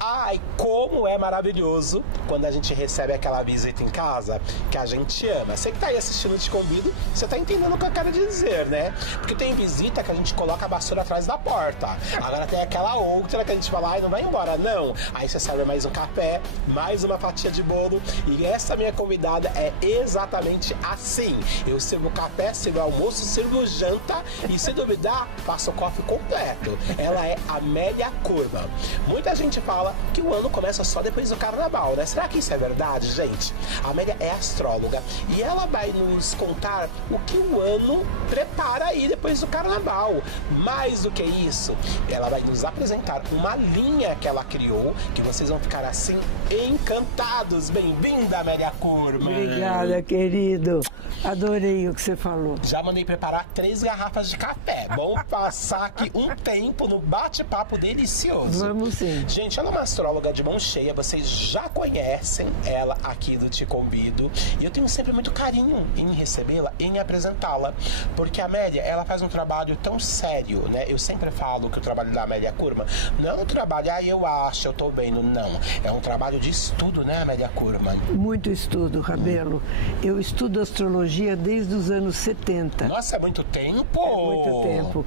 Ai, como é maravilhoso quando a gente recebe aquela visita em casa que a gente ama. Você que tá aí assistindo Te Convido, você tá entendendo o que eu quero dizer, né? Porque tem visita que a gente coloca a vassoura atrás da porta. Agora tem aquela outra que a gente fala, ai, não vai embora, não. Aí você serve mais um café, mais uma fatia de bolo. E essa minha convidada é exatamente assim. Eu sirvo café, sirvo almoço, sirvo janta e, se duvidar, faço o coffee completo. Ela é Amélia Kurman. Muita gente fala que o ano começa só depois do carnaval, né? Será que isso é verdade, gente? A Amélia é astróloga e ela vai nos contar o que o ano prepara aí depois do carnaval. Mais do que isso, ela vai nos apresentar uma linha que ela criou, que vocês vão ficar assim encantados. Bem-vinda, Amélia Kurman. Obrigada, querido. Adorei o que você falou. Já mandei preparar 3 garrafas de café. Vamos passar aqui um tempo no bate-papo delicioso. Vamos sim. Gente, ela é uma astróloga de mão cheia. Vocês já conhecem ela aqui do Te Convido. E eu tenho sempre muito carinho em recebê-la, em apresentá-la. Porque a Amélia, ela faz um trabalho tão sério, né? Eu sempre falo que o trabalho da Amélia Kurman não é um trabalho, eu acho, eu tô vendo. Não. É um trabalho de estudo, né, Amélia Kurman? Muito estudo, Rabelo. Eu estudo astrologia desde os anos 70. Nossa, é muito tempo! É muito tempo.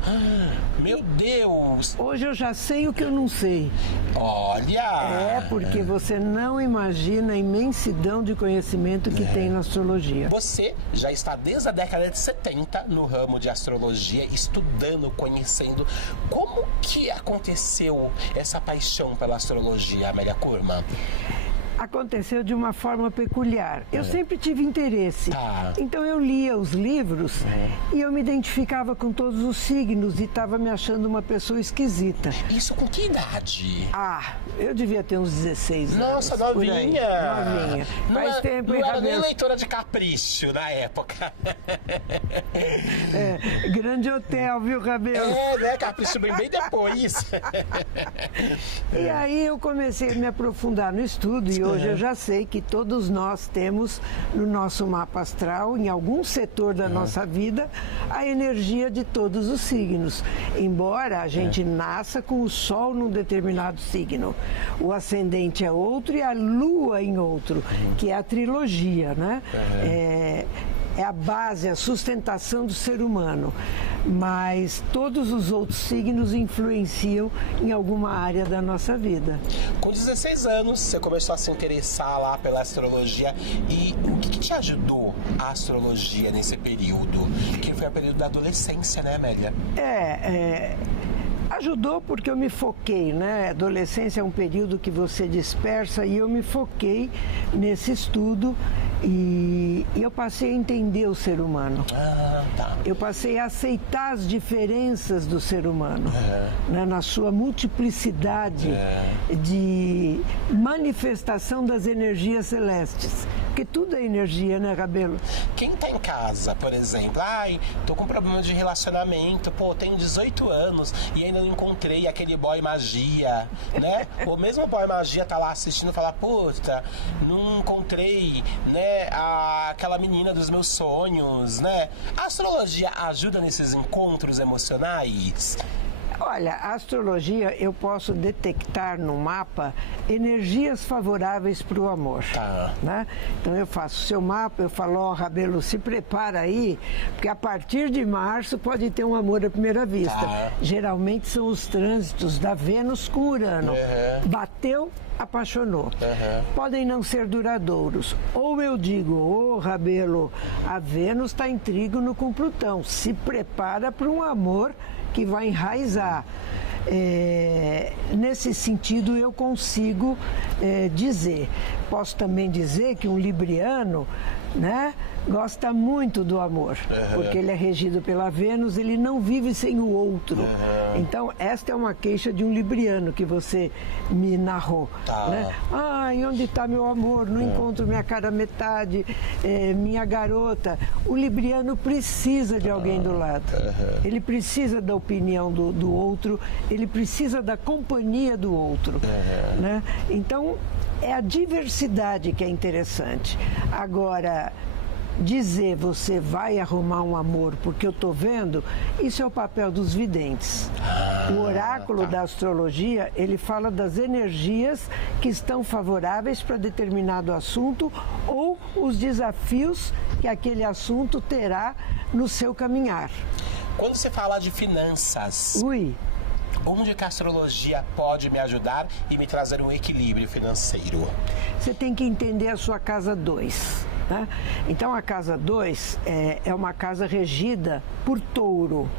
Meu Deus! Hoje eu já sei o que eu não sei. Olha! É, porque você não imagina a imensidão de conhecimento que tem na astrologia. Você já está desde a década de 70 no ramo de astrologia, estudando, conhecendo. Como que aconteceu essa paixão pela astrologia, Amélia Kurman? Aconteceu de uma forma peculiar. Eu sempre tive interesse. Tá. Então eu lia os livros e eu me identificava com todos os signos e estava me achando uma pessoa esquisita. Isso com que idade? Ah, eu devia ter uns 16 anos. Nossa, por aí. novinha! Novinha. Faz tempo, não hein, era nem Rabelo? leitora de Capricho na época. É, grande hotel, viu, Rabelo? É, né? Capricho bem depois. E aí eu comecei a me aprofundar no estudo e hoje eu já sei que todos nós temos no nosso mapa astral, em algum setor da nossa vida, a energia de todos os signos. Embora a gente nasça com o Sol num determinado signo, o ascendente é outro e a Lua em outro, que é a trilogia, né? É a base, a sustentação do ser humano. Mas todos os outros signos influenciam em alguma área da nossa vida. Com 16 anos, você começou a se interessar lá pela astrologia. E o que te ajudou a astrologia nesse período? Que foi o período da adolescência, né, Amélia? Ajudou porque eu me foquei, né? A adolescência é um período que você dispersa e eu me foquei nesse estudo e eu passei a entender o ser humano. Ah, tá. Eu passei a aceitar as diferenças do ser humano, né? Na sua multiplicidade de manifestação das energias celestes. Porque tudo é energia, né, Rabelo? Quem tá em casa, por exemplo, ai, tô com problema de relacionamento, pô, tenho 18 anos e ainda não encontrei aquele boy magia, né? O mesmo boy magia tá lá assistindo e fala, puta, não encontrei, né, aquela menina dos meus sonhos, né? A astrologia ajuda nesses encontros emocionais? Olha, a astrologia eu posso detectar no mapa energias favoráveis para o amor. Tá. Né? Então eu faço o seu mapa, eu falo, ó, Rabelo, se prepara aí, porque a partir de março pode ter um amor à primeira vista. Tá. Geralmente são os trânsitos da Vênus com Urano. Bateu, apaixonou. Podem não ser duradouros. Ou eu digo, ô Rabelo, a Vênus está em trígono com Plutão, se prepara para um amor que vai enraizar. Nesse sentido eu consigo dizer. Posso também dizer que um libriano, né, gosta muito do amor, porque ele é regido pela Vênus, ele não vive sem o outro. Então esta é uma queixa de um libriano que você me narrou. Né? Ai, onde está meu amor? Não encontro minha cara metade, minha garota. O libriano precisa de alguém do lado. Ele precisa da opinião do outro, ele precisa da companhia do outro. Né? Então, é a diversidade que é interessante. Agora, dizer você vai arrumar um amor porque eu estou vendo, isso é o papel dos videntes. O oráculo da astrologia, ele fala das energias que estão favoráveis para determinado assunto ou os desafios que aquele assunto terá no seu caminhar. Quando você fala de finanças, onde que a astrologia pode me ajudar e me trazer um equilíbrio financeiro? Você tem que entender a sua casa 2. Tá? Então, a casa 2 é uma casa regida por touro.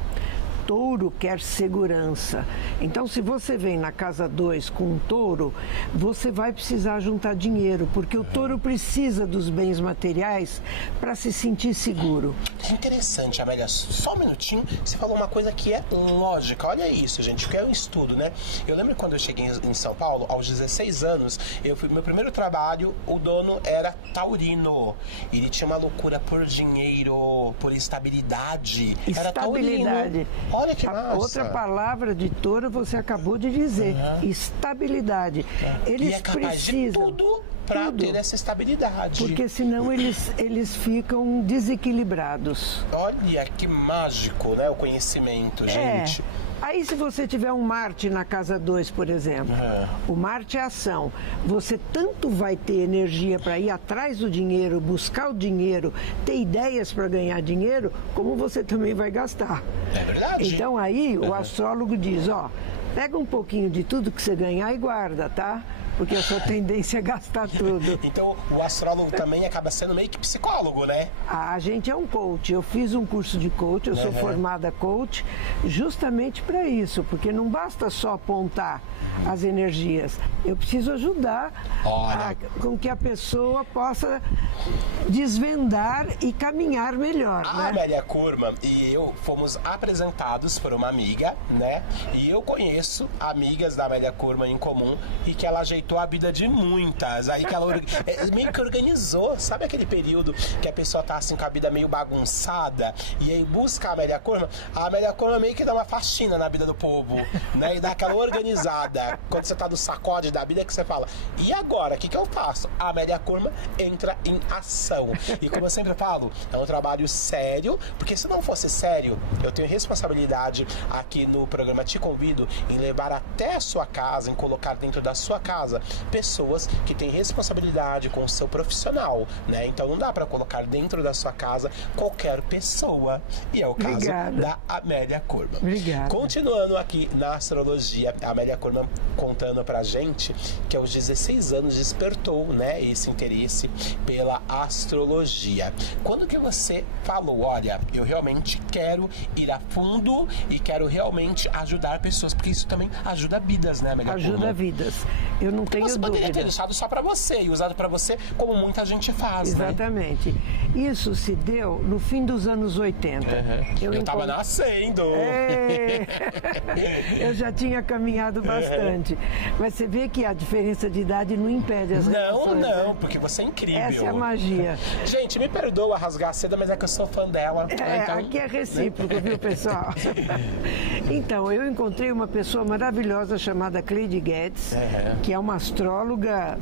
Touro quer segurança. Então, se você vem na casa 2 com um touro, você vai precisar juntar dinheiro, porque o touro precisa dos bens materiais para se sentir seguro. Que interessante, Amélia. Só um minutinho, você falou uma coisa que é lógica. Olha isso, gente, que é um estudo, né? Eu lembro quando eu cheguei em São Paulo, aos 16 anos, meu primeiro trabalho, o dono era taurino. Ele tinha uma loucura por dinheiro, por estabilidade. Era taurino. Olha que massa. Outra palavra de touro você acabou de dizer, estabilidade. Eles e é capaz precisam de tudo para ter essa estabilidade. Porque senão eles ficam desequilibrados. Olha que mágico, né? O conhecimento, gente. Aí se você tiver um Marte na casa 2, por exemplo, o Marte é ação. Você tanto vai ter energia para ir atrás do dinheiro, buscar o dinheiro, ter ideias para ganhar dinheiro, como você também vai gastar. É verdade. Então aí o astrólogo diz, pega um pouquinho de tudo que você ganhar e guarda, tá? Porque a sua tendência é gastar tudo. Então, o astrólogo também acaba sendo meio que psicólogo, né? A gente é um coach. Eu fiz um curso de coach, eu sou formada coach, justamente para isso, porque não basta só apontar as energias. Eu preciso ajudar com que a pessoa possa desvendar e caminhar melhor. A Amélia Kurman e eu fomos apresentados por uma amiga, né? E eu conheço amigas da Amélia Kurman em comum e que ela ajeitou a vida de muitas. Aí que ela meio que organizou. Sabe aquele período que a pessoa tá assim com a vida meio bagunçada e aí busca a Amélia Kurman meio que dá uma faxina na vida do povo, né? E dá aquela organizada. Quando você tá do sacode da vida que você fala, e agora? O que eu faço? A Amélia Kurman entra em ação. E como eu sempre falo, é um trabalho sério, porque se não fosse sério, eu tenho responsabilidade aqui no programa Te Convido em levar até a sua casa, em colocar dentro da sua casa pessoas que têm responsabilidade com o seu profissional, né? Então não dá para colocar dentro da sua casa qualquer pessoa. E é o caso da Amélia Kurman. Obrigada. Continuando aqui na astrologia, a Amélia Kurman contando pra gente que aos 16 anos despertou, né, esse interesse pela astrologia. Quando que você falou, olha, eu realmente quero ir a fundo e quero realmente ajudar pessoas, porque isso também ajuda vidas, né, Amélia Kurman? Ajuda vidas. Eu não tenho dúvida. Você poderia ter deixado só pra você e usado pra você, como muita gente faz, Exatamente. Isso se deu no fim dos anos 80. Eu tava nascendo. Eu já tinha caminhado bastante. Mas você vê que a diferença de idade não impede as relações. Não, porque você é incrível. Essa é a magia. Gente, me perdoa rasgar a seda, mas é que eu sou fã dela. Então... Aqui é recíproco, viu, pessoal? Então, eu encontrei uma pessoa maravilhosa chamada Cleide Guedes, que é uma astróloga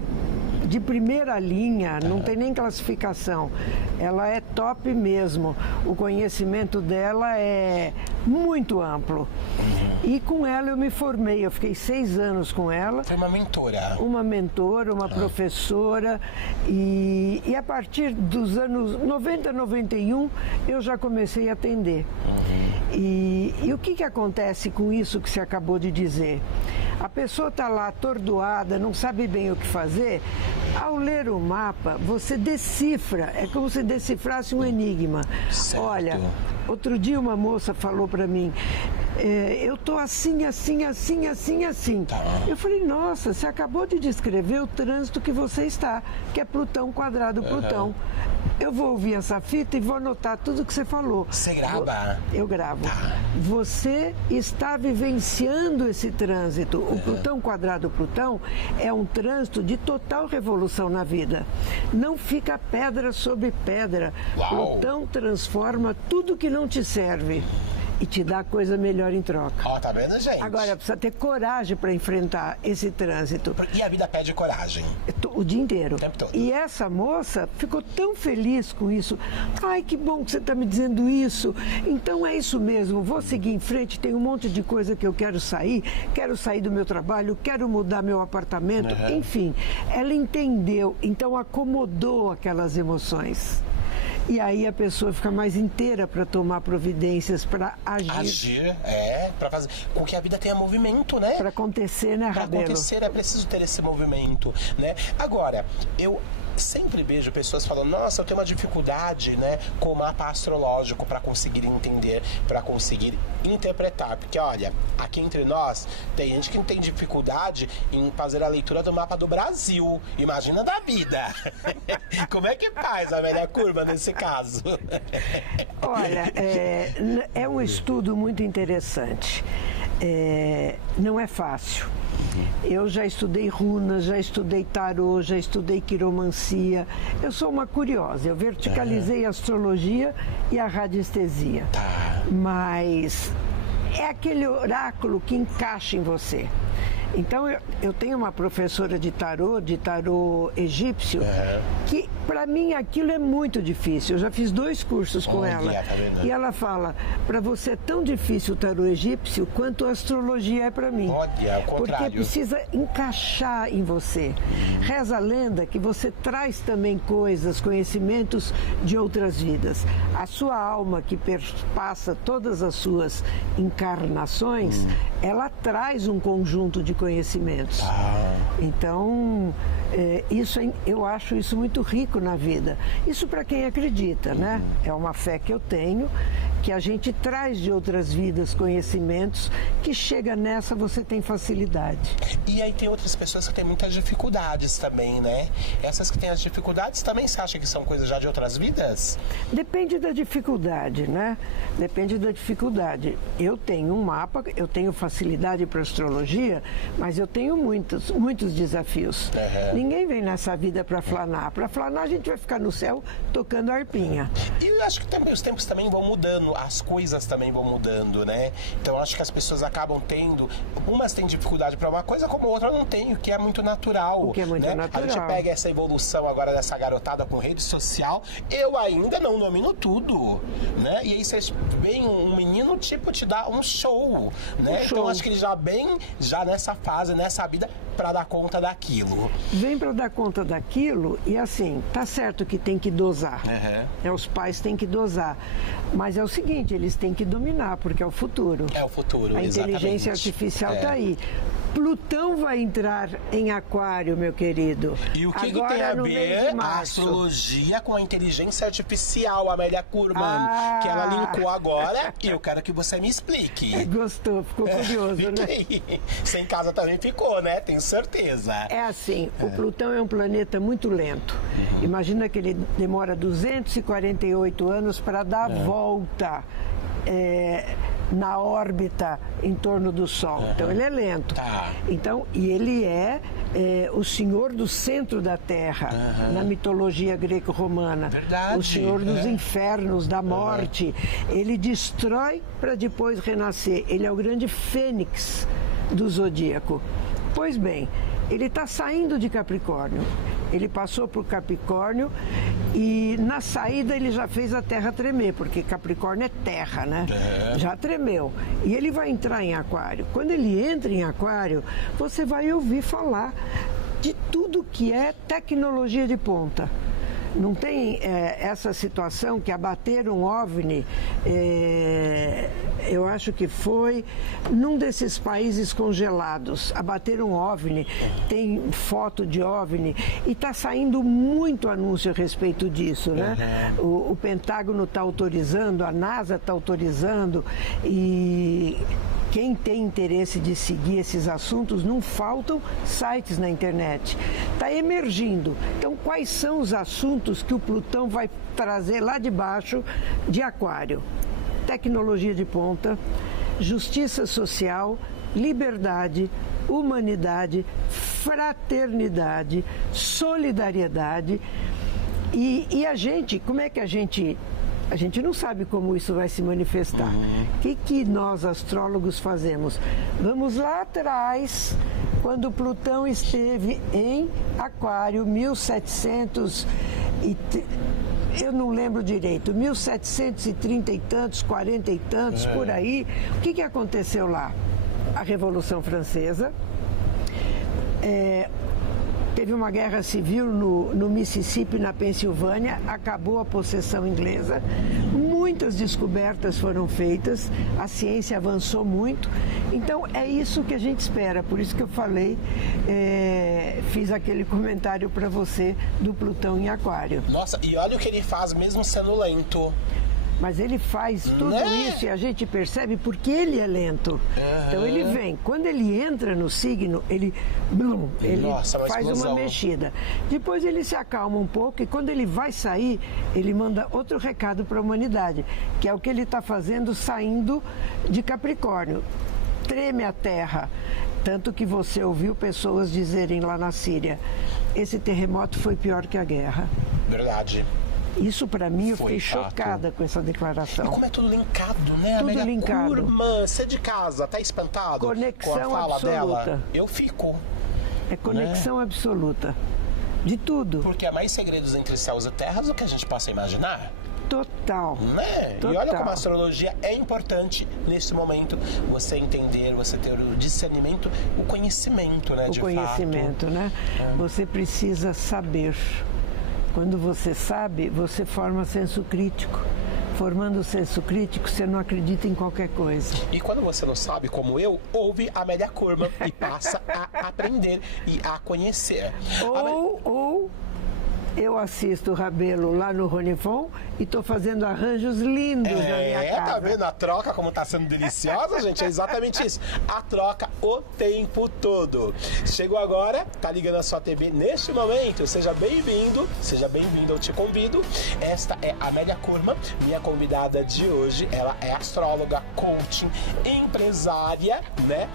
de primeira linha, não tem nem classificação. Ela é top mesmo. O conhecimento dela é muito amplo. E com ela eu me formei. Eu fiquei 6 anos com ela. Foi uma mentora. Uma mentora, uma professora. E a partir dos anos 90, 91, eu já comecei a atender. E o que acontece com isso que você acabou de dizer? A pessoa está lá atordoada, não sabe bem o que fazer. Ao ler o mapa, você decifra, é como se decifrasse um enigma. Certo. Olha, outro dia uma moça falou para mim, eu tô assim, assim, assim, assim, assim. Eu falei, nossa, você acabou de descrever o trânsito que você está, que é Plutão quadrado Plutão. Eu vou ouvir essa fita e vou anotar tudo que você falou. Você grava? Eu gravo. Você está vivenciando esse trânsito. O Plutão quadrado Plutão é um trânsito de total revolução na vida. Não fica pedra sobre pedra. Uau. Plutão transforma tudo que não te serve e te dá coisa melhor em troca. Ó, tá vendo, gente? Agora, precisa ter coragem para enfrentar esse trânsito. E a vida pede coragem. O dia inteiro. O tempo todo. E essa moça ficou tão feliz com isso. Ai, que bom que você está me dizendo isso. Então é isso mesmo, vou seguir em frente, tem um monte de coisa que eu quero sair do meu trabalho, quero mudar meu apartamento, enfim. Ela entendeu, então acomodou aquelas emoções. E aí a pessoa fica mais inteira para tomar providências, para agir. Para fazer com que a vida tenha movimento, né? Para acontecer, né, Rabelo? Para acontecer é preciso ter esse movimento, né? Agora, eu sempre vejo pessoas falando, nossa, eu tenho uma dificuldade, né, com o mapa astrológico para conseguir entender, para conseguir interpretar. Porque, olha, aqui entre nós, tem gente que tem dificuldade em fazer a leitura do mapa do Brasil. Imagina da vida. Como é que faz, Amélia Curva, nesse caso? Olha, é um estudo muito interessante. Não é fácil. Eu já estudei runas, já estudei tarô, já estudei quiromancia. Eu sou uma curiosa, eu verticalizei a astrologia e a radiestesia. Mas é aquele oráculo que encaixa em você. Então, eu tenho uma professora de tarô egípcio, que para mim aquilo é muito difícil. Eu já fiz 2 cursos com ela. Tá vendo? E ela fala, para você é tão difícil o tarô egípcio quanto a astrologia é para mim. Olha, ao contrário. Porque precisa encaixar em você. Reza a lenda que você traz também coisas, conhecimentos de outras vidas. A sua alma que perpassa todas as suas encarnações, ela traz um conjunto de conhecimentos. Então, eu acho isso muito rico na vida. Isso para quem acredita, né? É uma fé que eu tenho, que a gente traz de outras vidas conhecimentos, que chega nessa você tem facilidade. E aí tem outras pessoas que têm muitas dificuldades também, né? Essas que têm as dificuldades também, você acha que são coisas já de outras vidas? Depende da dificuldade, né? Depende da dificuldade. Eu tenho um mapa, eu tenho facilidade para astrologia, mas eu tenho muitos desafios. Ninguém vem nessa vida para flanar. Para flanar a gente vai ficar no céu tocando arpinha. E eu acho que também os tempos também vão mudando, as coisas também vão mudando, né? Então eu acho que as pessoas acabam tendo, umas têm dificuldade para uma coisa, como outra não tem, o que é muito natural. O que é muito natural. A gente pega essa evolução agora dessa garotada com rede social, eu ainda não domino tudo, né? E aí vocês veem um menino tipo te dá um show, né? Então acho que ele já nessa fase, nessa vida, para dar conta daquilo. Vem para dar conta daquilo e assim, tá certo que tem que dosar. Os pais têm que dosar. Mas é o seguinte, eles têm que dominar, porque é o futuro. É o futuro, a inteligência artificial está aí. Plutão vai entrar em Aquário, meu querido. E o que tem a ver a astrologia com a inteligência artificial, Amélia Kurman, que ela linkou agora, e eu quero que você me explique. Gostou, ficou curioso, né? Você em casa também ficou, né? Tenho certeza. É assim, o Plutão é um planeta muito lento. Imagina que ele demora 248 anos para dar a volta na órbita em torno do Sol. Então ele é lento. Então, e ele é o senhor do centro da Terra, na mitologia greco-romana. Verdade. O senhor dos infernos, da morte. Ele destrói para depois renascer. Ele é o grande fênix do zodíaco. Pois bem, ele está saindo de Capricórnio. Ele passou por Capricórnio e na saída ele já fez a Terra tremer, porque Capricórnio é terra, né? Já tremeu. E ele vai entrar em Aquário. Quando ele entra em Aquário, você vai ouvir falar de tudo que é tecnologia de ponta. Não tem essa situação que abateram um OVNI, eu acho que foi num desses países congelados. Abateram um OVNI, tem foto de OVNI e está saindo muito anúncio a respeito disso, né? O Pentágono está autorizando, a NASA está autorizando e quem tem interesse de seguir esses assuntos, não faltam sites na internet. Está emergindo. Então, quais são os assuntos que o Plutão vai trazer lá de baixo de Aquário? Tecnologia de ponta, justiça social, liberdade, humanidade, fraternidade, solidariedade. E a gente, como é que a gente não sabe como isso vai se manifestar. O que nós, astrólogos, fazemos? Vamos lá atrás, quando Plutão esteve em Aquário, 1700 eu não lembro direito, 1730 e tantos, 40 e tantos, por aí. O que aconteceu lá? A Revolução Francesa, teve uma guerra civil no Mississippi, na Pensilvânia, acabou a possessão inglesa, muitas descobertas foram feitas, a ciência avançou muito, então é isso que a gente espera, por isso que eu falei, fiz aquele comentário para você do Plutão em Aquário. Nossa, e olha o que ele faz mesmo sendo lento. Mas ele faz tudo isso e a gente percebe porque ele é lento. Então ele vem, quando ele entra no signo, ele faz uma mexida. Depois ele se acalma um pouco e quando ele vai sair, ele manda outro recado para a humanidade, que é o que ele está fazendo saindo de Capricórnio. Treme a terra. Tanto que você ouviu pessoas dizerem lá na Síria, esse terremoto foi pior que a guerra. Verdade. Isso para mim, eu fiquei chocada com essa declaração. E como é tudo linkado, né? Tudo linkado. Irmã, você de casa, tá espantado conexão com a fala absoluta. dela? Eu fico. É conexão absoluta. De tudo. Porque há mais segredos entre céus e terras do que a gente possa imaginar. Total. Né? Total. E olha como a astrologia é importante nesse momento. Você entender, você ter o discernimento, o conhecimento, né? O conhecimento, né? Você precisa saber. Quando você sabe, você forma senso crítico. Formando o senso crítico, você não acredita em qualquer coisa. E quando você não sabe, como eu, ouve Amélia Kurman e passa a aprender e a conhecer. Ou eu assisto o Rabelo lá no Ronifon e tô fazendo arranjos lindos na minha casa. Tá vendo a troca como tá sendo deliciosa, gente? É exatamente isso. A troca o tempo todo. Chegou agora, tá ligando a sua TV neste momento. Seja bem-vindo eu te convido. Esta é a Amélia Kurman, minha convidada de hoje. Ela é astróloga, coaching, empresária, né?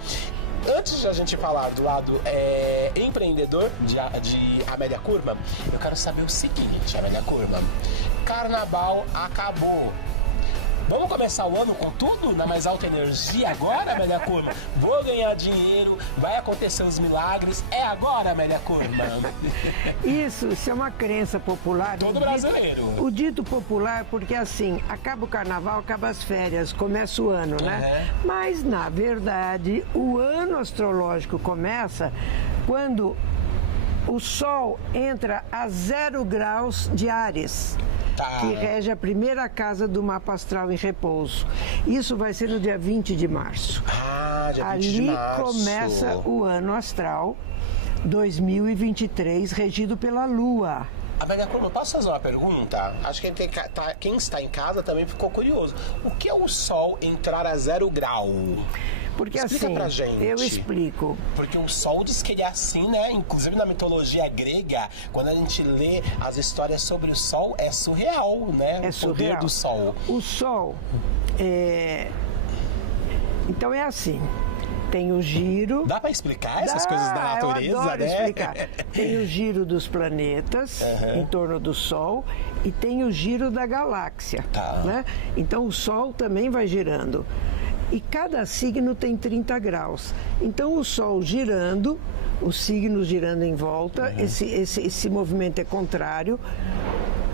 Antes de a gente falar do lado empreendedor de Amélia Kurman, eu quero saber o seguinte, Amélia Kurman. Carnaval acabou. Vamos começar o ano com tudo? Na mais alta energia agora, Amélia Kurman? Vou ganhar dinheiro, vai acontecer os milagres. É agora, Amélia Kurman? Isso é uma crença popular. Todo brasileiro. O dito popular, porque assim, acaba o carnaval, acaba as férias, começa o ano, né? Mas, na verdade, o ano astrológico começa quando o Sol entra a 0 graus de Áries. Que rege a primeira casa do mapa astral em repouso. Isso vai ser no dia 20 de março. Dia 20 de março. Ali começa o ano astral 2023, regido pela Lua. Amélia Kurman, posso fazer uma pergunta? Acho que quem está em casa também ficou curioso. O que é o Sol entrar a 0 grau? Porque explica assim, pra gente. Eu explico. Porque o Sol diz que ele é assim, né? Inclusive na mitologia grega, quando a gente lê as histórias sobre o Sol, é surreal, né? É o poder do Sol. O Sol Então é assim. Tem o giro... Dá pra explicar essas coisas da natureza, eu adoro né? explicar. Tem o giro dos planetas em torno do Sol e tem o giro da galáxia. Né? Então o Sol também vai girando. E cada signo tem 30 graus. Então o Sol girando, os signos girando em volta, esse movimento é contrário,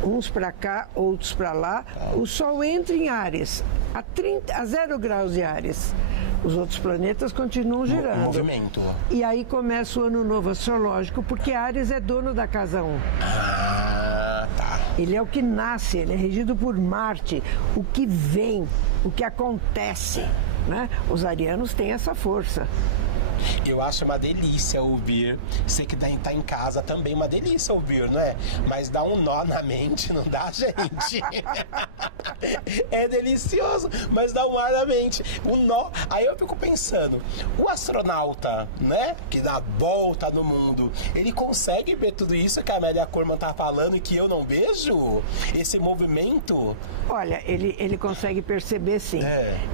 uns para cá, outros para lá. O Sol entra em Áries, a 0 graus de Áries. Os outros planetas continuam girando. Movimento. E aí começa o ano novo astrológico, porque Áries é dono da casa 1. Ele é o que nasce, ele é regido por Marte, o que vem, o que acontece, né? Os arianos têm essa força. Eu acho uma delícia ouvir. Você que tá em casa também, uma delícia ouvir, não é? Mas dá um nó na mente, não dá, gente? É delicioso, mas dá um ar na mente. Um nó. Aí eu fico pensando, o astronauta, né? Que dá volta no mundo, ele consegue ver tudo isso que a Amélia Kurman tá falando e que eu não vejo? Esse movimento? Olha, ele consegue perceber sim.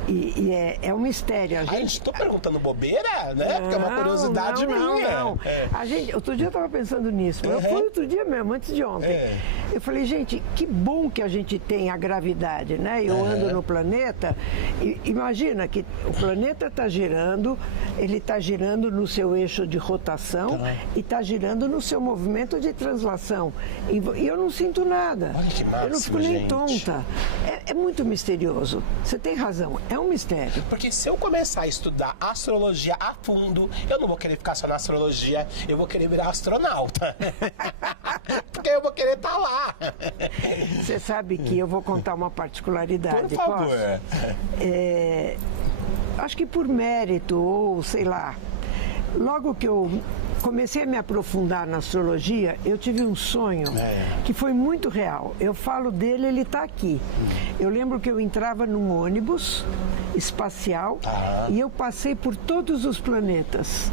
E é um mistério. A gente tô perguntando bobeira, né? Porque é uma curiosidade minha. Não. A gente, outro dia eu estava pensando nisso. Foi outro dia mesmo, antes de ontem. Eu falei, gente, que bom que a gente tem a gravidade, né? Eu ando no planeta. Imagina que o planeta está girando, ele está girando no seu eixo de rotação e está girando no seu movimento de translação. E eu não sinto nada. Olha que máximo, eu não fico nem gente. tonta. É muito misterioso. Você tem razão, é um mistério. Porque se eu começar a estudar astrologia a fundo, eu não vou querer ficar só na astrologia, eu vou querer virar astronauta. Porque eu vou querer estar lá. Você sabe que eu vou contar uma particularidade. Por favor. Posso? Acho que por mérito, ou sei lá, logo que eu comecei a me aprofundar na astrologia, eu tive um sonho que foi muito real. Eu falo dele, ele está aqui. Eu lembro que eu entrava num ônibus espacial e eu passei por todos os planetas.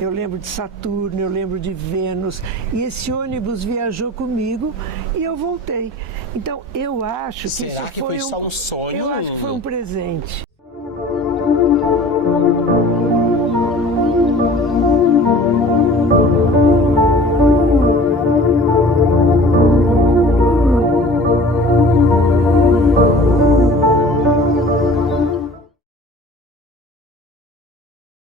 Eu lembro de Saturno, eu lembro de Vênus, e esse ônibus viajou comigo e eu voltei. Então, eu acho que Será isso que foi só um sonho? Eu acho que foi um presente.